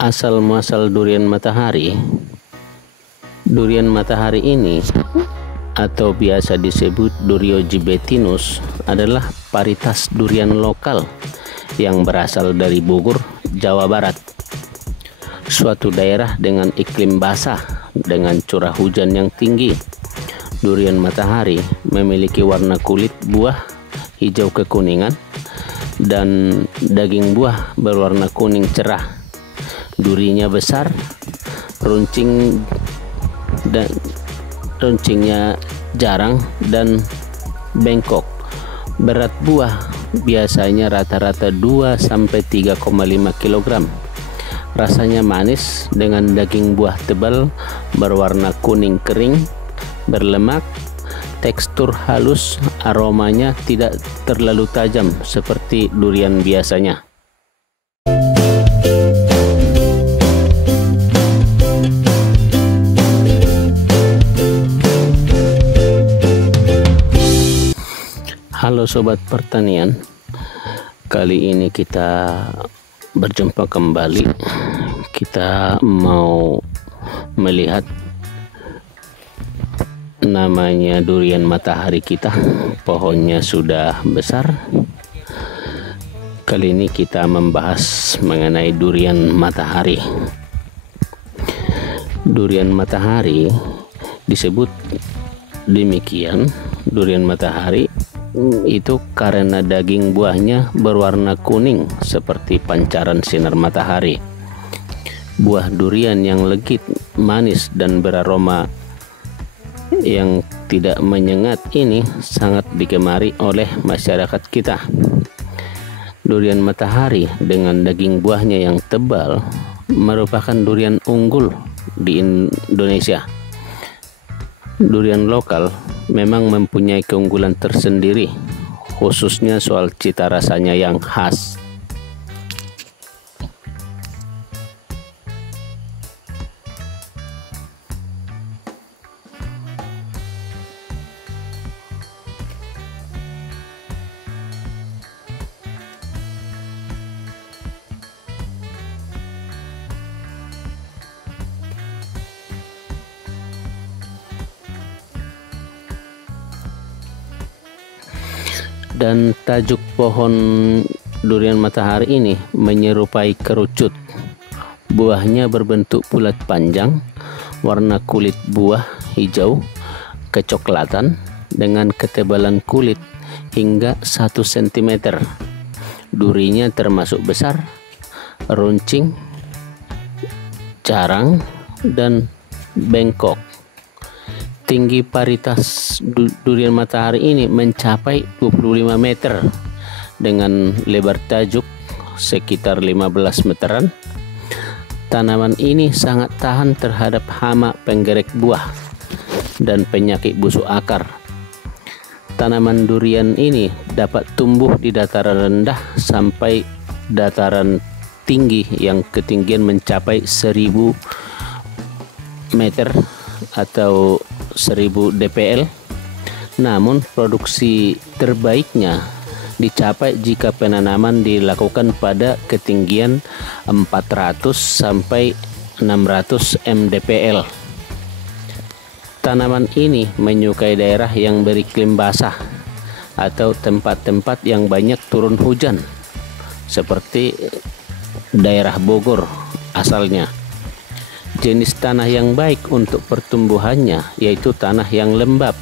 Asal muasal durian matahari. Durian matahari ini atau biasa disebut Durio-Gibetinus adalah varietas durian lokal yang berasal dari Bogor, Jawa Barat. Suatu daerah dengan iklim basah dengan curah hujan yang tinggi. Durian matahari memiliki warna kulit buah hijau kekuningan dan daging buah berwarna kuning cerah. Durinya besar, runcingnya jarang dan bengkok. Berat buah biasanya rata-rata 2-3,5 kg. Rasanya manis dengan daging buah tebal berwarna kuning kering, berlemak, tekstur halus, aromanya tidak terlalu tajam seperti durian biasanya. Halo Sobat Pertanian, kali ini kita berjumpa kembali. Kita mau melihat namanya durian matahari kita. Pohonnya sudah besar. Kali ini kita membahas mengenai durian matahari. Durian matahari disebut demikian, durian matahari itu karena daging buahnya berwarna kuning seperti pancaran sinar matahari. Buah durian yang legit, manis dan beraroma yang tidak menyengat ini sangat digemari oleh masyarakat kita. Durian matahari dengan daging buahnya yang tebal merupakan durian unggul di Indonesia. Durian lokal memang mempunyai keunggulan tersendiri, khususnya soal cita rasanya yang khas. Dan tajuk pohon durian matahari ini menyerupai kerucut. Buahnya berbentuk bulat panjang, warna kulit buah hijau kecoklatan dengan ketebalan kulit hingga 1 cm. Durinya termasuk besar, runcing, jarang dan bengkok. Tinggi varietas durian matahari ini mencapai 25 meter dengan lebar tajuk sekitar 15 meteran. Tanaman ini sangat tahan terhadap hama penggerek buah dan penyakit busuk akar. Tanaman durian ini dapat tumbuh di dataran rendah sampai dataran tinggi yang ketinggian mencapai 1000 meter atau 1000 dpl. Namun produksi terbaiknya dicapai jika penanaman dilakukan pada ketinggian 400 sampai 600 mdpl. Tanaman ini menyukai daerah yang beriklim basah atau tempat-tempat yang banyak turun hujan seperti daerah Bogor asalnya. Jenis tanah yang baik untuk pertumbuhannya yaitu tanah yang lembab,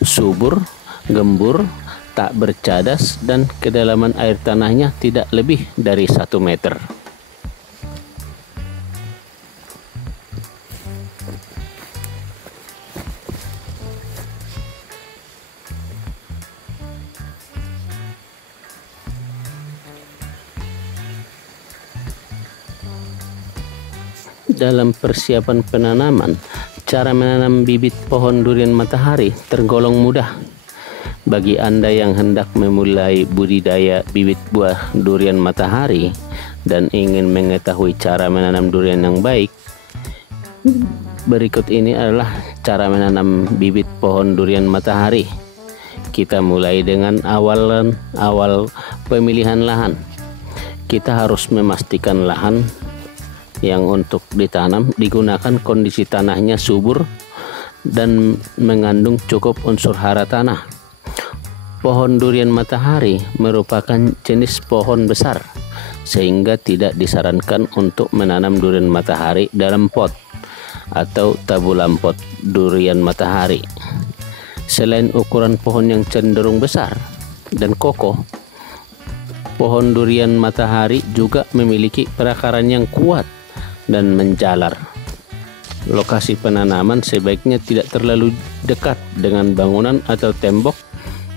subur, gembur, tak bercadas dan kedalaman air tanahnya tidak lebih dari 1 meter. Dalam persiapan penanaman, cara menanam bibit pohon durian matahari tergolong mudah. Bagi Anda yang hendak memulai budidaya bibit buah durian matahari dan ingin mengetahui cara menanam durian yang baik, berikut ini adalah cara menanam bibit pohon durian matahari. Kita mulai dengan awal pemilihan lahan. kita harus memastikan lahan yang untuk ditanam digunakan kondisi tanahnya subur dan mengandung cukup unsur hara tanah. Pohon durian matahari merupakan jenis pohon besar, sehingga tidak disarankan untuk menanam durian matahari dalam pot atau tabulam pot durian matahari. Selain ukuran pohon yang cenderung besar dan kokoh, pohon durian matahari juga memiliki perakaran yang kuat dan menjalar. Lokasi penanaman sebaiknya tidak terlalu dekat dengan bangunan atau tembok,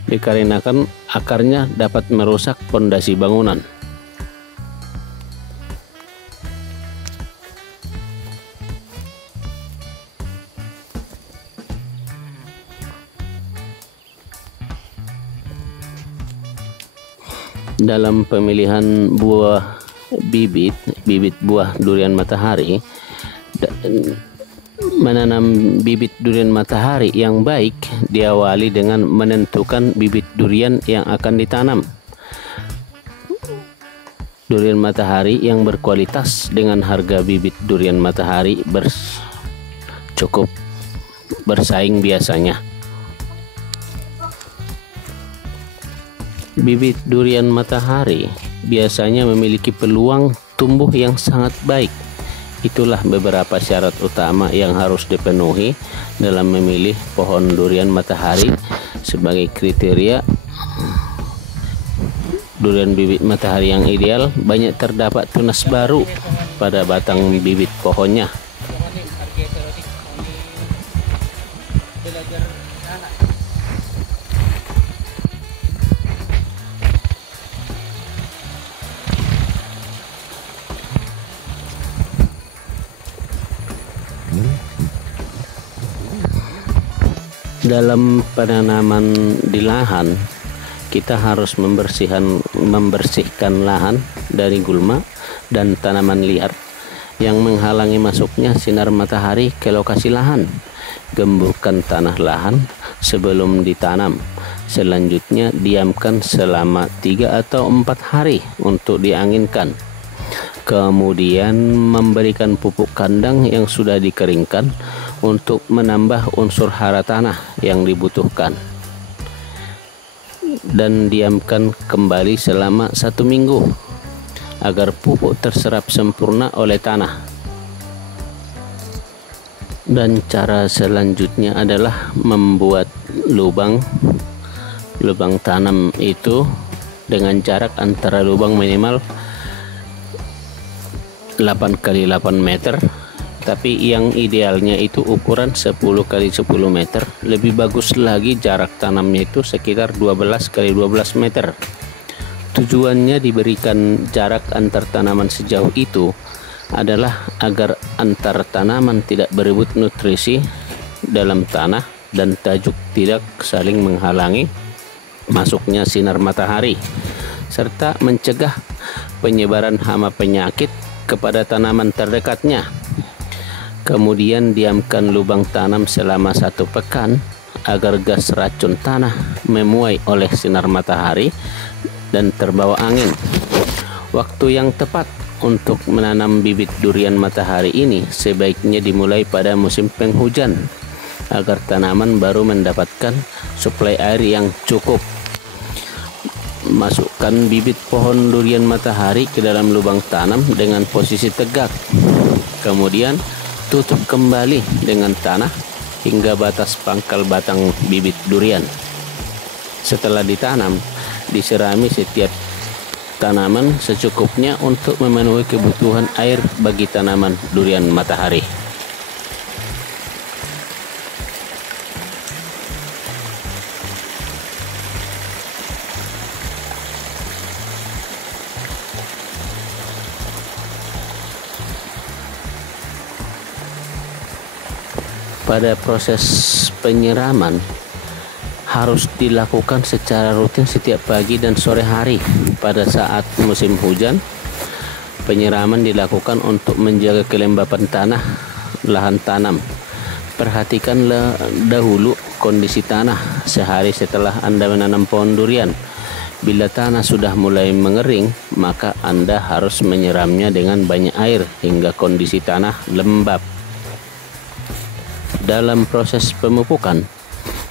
dikarenakan akarnya dapat merusak pondasi bangunan. Dalam pemilihan buah bibit buah durian matahari, menanam bibit durian matahari yang baik diawali dengan menentukan bibit durian yang akan ditanam. Durian matahari yang berkualitas dengan harga bibit durian matahari cukup bersaing biasanya. Bibit durian matahari biasanya memiliki peluang tumbuh yang sangat baik. Itulah beberapa syarat utama yang harus dipenuhi dalam memilih pohon durian matahari. Sebagai kriteria durian bibit matahari yang ideal, banyak terdapat tunas baru pada batang bibit pohonnya. Dalam penanaman di lahan, kita harus membersihkan lahan dari gulma dan tanaman liar yang menghalangi masuknya sinar matahari ke lokasi lahan. Gemburkan tanah lahan sebelum ditanam. Selanjutnya diamkan selama 3 atau 4 hari untuk dianginkan. Kemudian memberikan pupuk kandang yang sudah dikeringkan untuk menambah unsur hara tanah yang dibutuhkan, dan diamkan kembali selama 1 minggu agar pupuk terserap sempurna oleh tanah. Dan cara selanjutnya adalah membuat lubang tanam itu dengan jarak antara lubang minimal 8 kali 8 meter, tapi yang idealnya itu ukuran 10 kali 10 meter. Lebih bagus lagi jarak tanamnya itu sekitar 12 kali 12 meter. Tujuannya diberikan jarak antar tanaman sejauh itu adalah agar antar tanaman tidak berebut nutrisi dalam tanah dan tajuk tidak saling menghalangi masuknya sinar matahari, serta mencegah penyebaran hama penyakit kepada tanaman terdekatnya. Kemudian diamkan lubang tanam selama 1 pekan agar gas racun tanah memuai oleh sinar matahari dan terbawa angin. Waktu yang tepat untuk menanam bibit durian matahari ini sebaiknya dimulai pada musim penghujan agar tanaman baru mendapatkan suplai air yang cukup. Masukkan bibit pohon durian matahari ke dalam lubang tanam dengan posisi tegak. Kemudian tutup kembali dengan tanah hingga batas pangkal batang bibit durian. Setelah ditanam, disirami setiap tanaman secukupnya untuk memenuhi kebutuhan air bagi tanaman durian matahari. Pada proses penyiraman harus dilakukan secara rutin setiap pagi dan sore hari. Pada saat musim hujan, penyiraman dilakukan untuk menjaga kelembapan tanah lahan tanam. Perhatikanlah dahulu kondisi tanah sehari setelah Anda menanam pohon durian. Bila tanah sudah mulai mengering, maka Anda harus menyiramnya dengan banyak air hingga kondisi tanah lembab. Dalam proses pemupukan,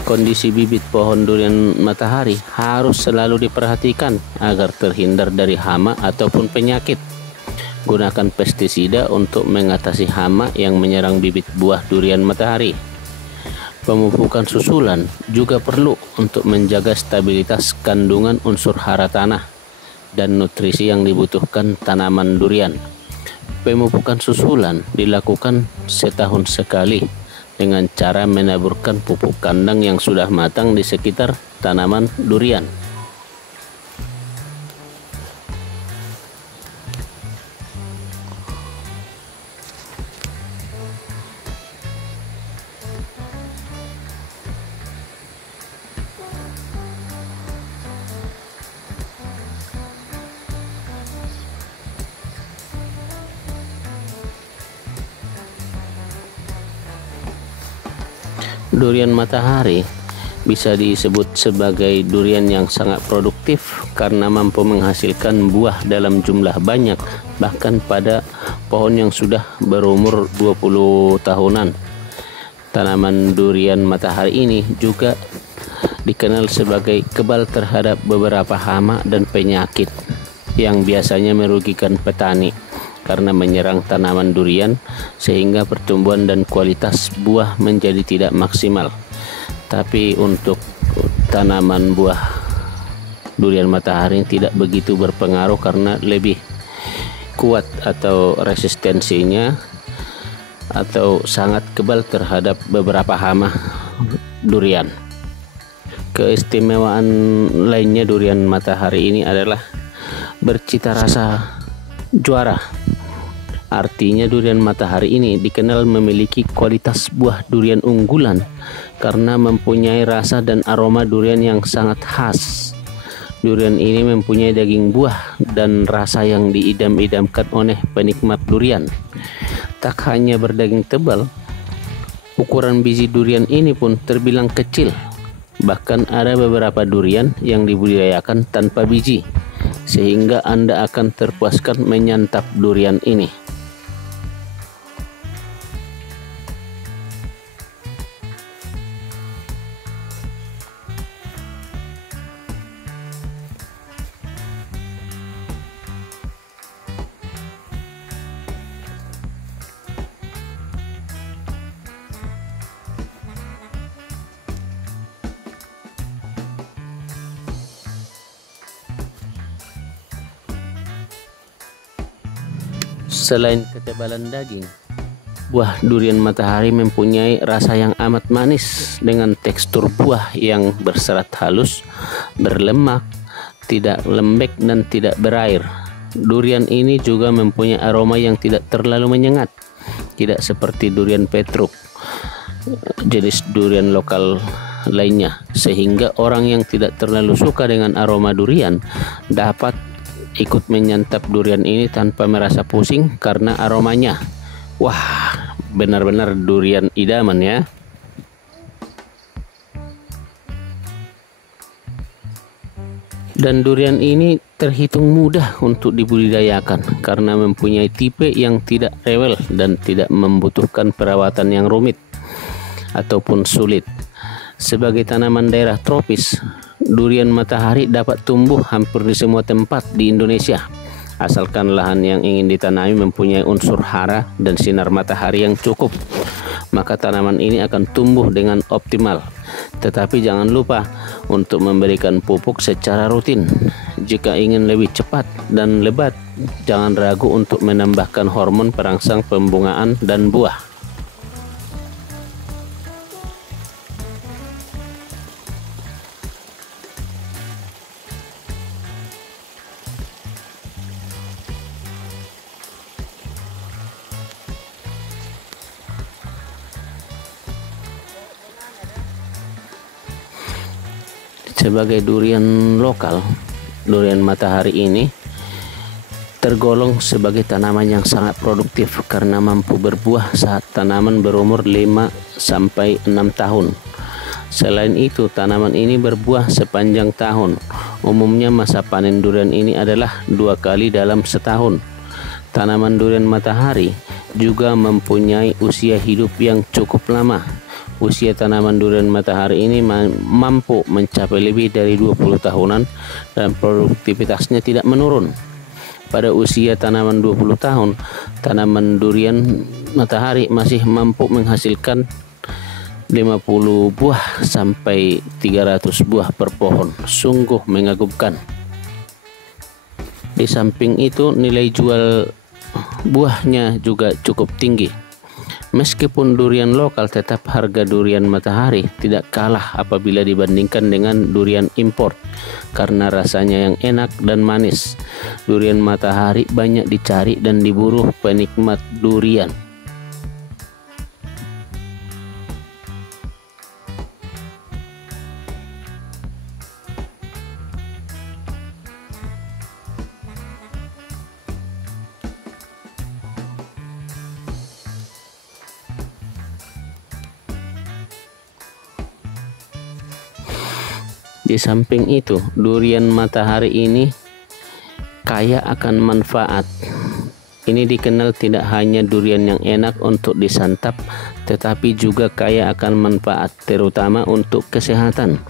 kondisi bibit pohon durian matahari harus selalu diperhatikan agar terhindar dari hama ataupun penyakit. Gunakan pestisida untuk mengatasi hama yang menyerang bibit buah durian matahari. Pemupukan susulan juga perlu untuk menjaga stabilitas kandungan unsur hara tanah dan nutrisi yang dibutuhkan tanaman durian. Pemupukan susulan dilakukan setahun sekali dengan cara menaburkan pupuk kandang yang sudah matang di sekitar tanaman durian. Durian matahari bisa disebut sebagai durian yang sangat produktif karena mampu menghasilkan buah dalam jumlah banyak, bahkan pada pohon yang sudah berumur 20 tahunan. Tanaman durian matahari ini juga dikenal sebagai kebal terhadap beberapa hama dan penyakit yang biasanya merugikan petani karena menyerang tanaman durian sehingga pertumbuhan dan kualitas buah menjadi tidak maksimal. Tapi untuk tanaman buah durian matahari tidak begitu berpengaruh karena lebih kuat atau resistensinya atau sangat kebal terhadap beberapa hama durian. Keistimewaan lainnya durian matahari ini adalah bercita rasa juara. Artinya durian matahari ini dikenal memiliki kualitas buah durian unggulan karena mempunyai rasa dan aroma durian yang sangat khas. Durian ini mempunyai daging buah dan rasa yang diidam-idamkan oleh penikmat durian. Tak hanya berdaging tebal, ukuran biji durian ini pun terbilang kecil. Bahkan ada beberapa durian yang dibudidayakan tanpa biji, sehingga Anda akan terpuaskan menyantap durian ini. Selain ketebalan daging, buah durian matahari mempunyai rasa yang amat manis dengan tekstur buah yang berserat halus, berlemak, tidak lembek dan tidak berair. Durian ini juga mempunyai aroma yang tidak terlalu menyengat, tidak seperti durian petruk, jenis durian lokal lainnya, sehingga orang yang tidak terlalu suka dengan aroma durian dapat ikut menyantap durian ini tanpa merasa pusing karena aromanya. Wah, benar-benar durian idaman ya. Dan durian ini terhitung mudah untuk dibudidayakan karena mempunyai tipe yang tidak rewel dan tidak membutuhkan perawatan yang rumit ataupun sulit. Sebagai tanaman daerah tropis, durian matahari dapat tumbuh hampir di semua tempat di Indonesia, asalkan lahan yang ingin ditanami mempunyai unsur hara dan sinar matahari yang cukup, maka tanaman ini akan tumbuh dengan optimal. Tetapi jangan lupa untuk memberikan pupuk secara rutin. Jika ingin lebih cepat dan lebat, jangan ragu untuk menambahkan hormon perangsang pembungaan dan buah. Sebagai durian lokal, durian matahari ini tergolong sebagai tanaman yang sangat produktif karena mampu berbuah saat tanaman berumur 5 sampai 6 tahun. Selain itu, tanaman ini berbuah sepanjang tahun. Umumnya masa panen durian ini adalah 2 kali dalam setahun. Tanaman durian matahari juga mempunyai usia hidup yang cukup lama. Usia tanaman durian matahari ini mampu mencapai lebih dari 20 tahunan dan produktivitasnya tidak menurun. Pada usia tanaman 20 tahun, tanaman durian matahari masih mampu menghasilkan 50 buah sampai 300 buah per pohon. Sungguh mengagumkan. Di samping itu, nilai jual buahnya juga cukup tinggi. Meskipun durian lokal, tetap harga durian matahari tidak kalah apabila dibandingkan dengan durian impor karena rasanya yang enak dan manis. Durian matahari banyak dicari dan diburu penikmat durian. Di samping itu, durian matahari ini kaya akan manfaat. Ini dikenal tidak hanya durian yang enak untuk disantap, tetapi juga kaya akan manfaat, terutama untuk kesehatan.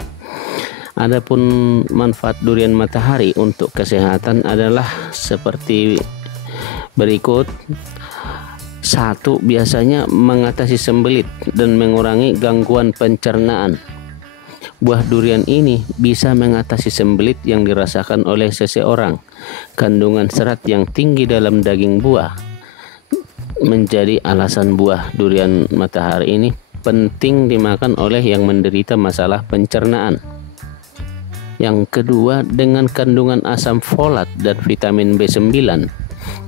Adapun manfaat durian matahari untuk kesehatan adalah seperti berikut. 1. Biasanya mengatasi sembelit dan mengurangi gangguan pencernaan. Buah durian ini bisa mengatasi sembelit yang dirasakan oleh seseorang. Kandungan serat yang tinggi dalam daging buah menjadi alasan buah durian matahari ini penting dimakan oleh yang menderita masalah pencernaan. Yang kedua, dengan kandungan asam folat dan vitamin B9,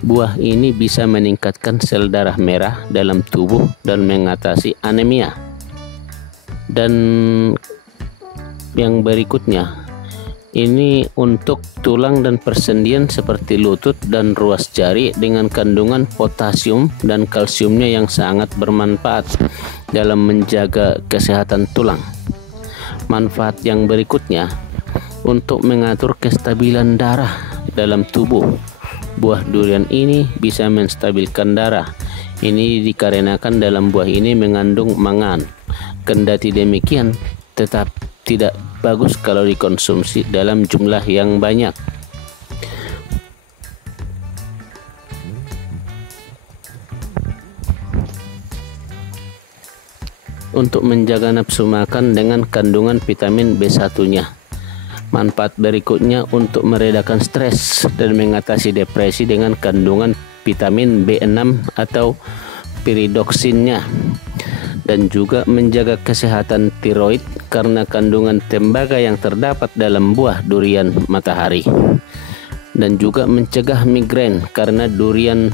buah ini bisa meningkatkan sel darah merah dalam tubuh dan mengatasi anemia. Dan yang berikutnya, ini untuk tulang dan persendian seperti lutut dan ruas jari dengan kandungan potasium dan kalsiumnya yang sangat bermanfaat dalam menjaga kesehatan tulang. Manfaat yang berikutnya, untuk mengatur kestabilan darah dalam tubuh. Buah durian ini bisa menstabilkan darah. Ini dikarenakan dalam buah ini mengandung mangan. Kendati demikian, tetap tidak bagus kalau dikonsumsi dalam jumlah yang banyak. Untuk menjaga nafsu makan dengan kandungan vitamin B1-nya. Manfaat berikutnya untuk meredakan stres dan mengatasi depresi dengan kandungan vitamin B6 atau piridoksinnya. Dan juga menjaga kesehatan tiroid karena kandungan tembaga yang terdapat dalam buah durian matahari. Dan juga mencegah migrain karena durian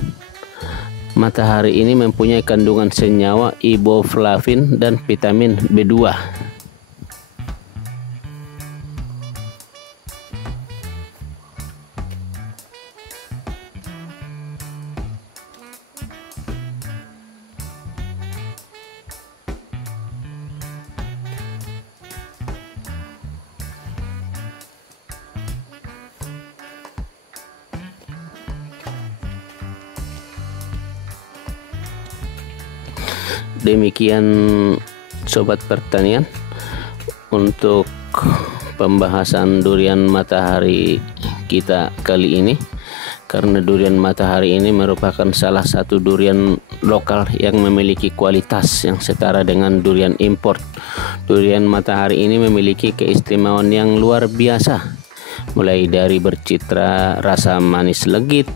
matahari ini mempunyai kandungan senyawa iboflavin dan vitamin B2. Demikian sobat pertanian untuk pembahasan durian matahari kita kali ini. Karena durian matahari ini merupakan salah satu durian lokal yang memiliki kualitas yang setara dengan durian impor. Durian matahari ini memiliki keistimewaan yang luar biasa, mulai dari bercitra rasa manis legit,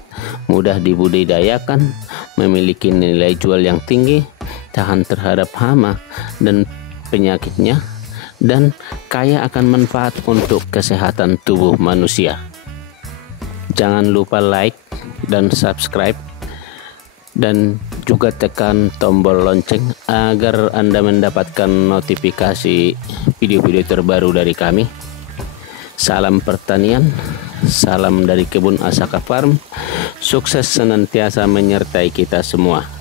mudah dibudidayakan, memiliki nilai jual yang tinggi, tahan terhadap hama dan penyakitnya, dan kaya akan manfaat untuk kesehatan tubuh manusia. Jangan lupa like dan subscribe dan juga tekan tombol lonceng agar Anda mendapatkan notifikasi video-video terbaru dari kami. Salam pertanian, salam dari Kebun Asaka Farm. Sukses senantiasa menyertai kita semua.